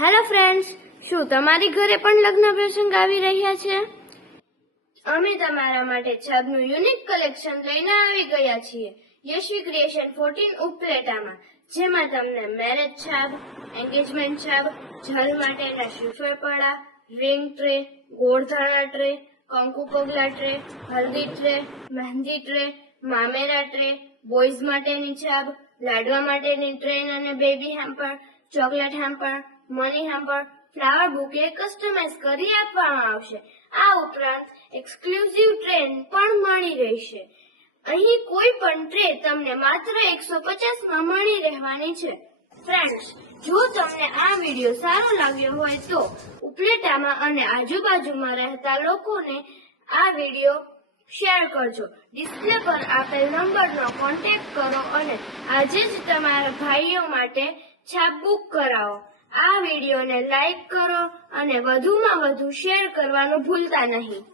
Hello friends, શું તમારી ઘરે પણ લગ્ન પ્રસંગ આવી રહ્યા છે? અમે તમારા માટે છાબનું યુનિક કલેક્શન લઈને આવી ગયા છીએ યશવી ક્રિએશન 14 ઉપલેટામાં, જેમાં તમને મેરેજ છાબ, એન્ગેજમેન્ટ છાબ, જલ માટેના શ્રીફળ, રિંગ ટ્રે, ગોળધાણા ટ્રે, કંકુ પગલા ટ્રે, હલ્દી ટ્રે, મહેંદી ટ્રે, મામેરા ટ્રે, બોયઝ માટેની છાબ, લાડવા માટેની ટ્રેન અને baby hamper, chocolate hamper, money hamper, flower bouquet customize કરી આપવામાં આવશે. આ ઉપરાંત એક્સક્લુઝિવ ટ્રેન પણ મળી રહેશે. અહીં કોઈ પણ ટ્રે તમને માત્ર 150 માં મળી રહેવાની છે. ફ્રેન્ડ્સ, જો તમને આ વિડીયો સારો લાગ્યો હોય તો ઉપલેટામાં અને આજુબાજુમાં રહેતા લોકોને આ વિડીયો શેર કરજો. ડિસ્પ્લે પર આપેલ નંબરનો કોન્ટેક્ટ કરો અને આજે જ તમારા ભાઈઓ માટે છાપ બુક કરાવો. આ વિડીયોને લાઈક કરો અને વધુમાં વધુ શેર કરવાનું ભૂલતા નહીં.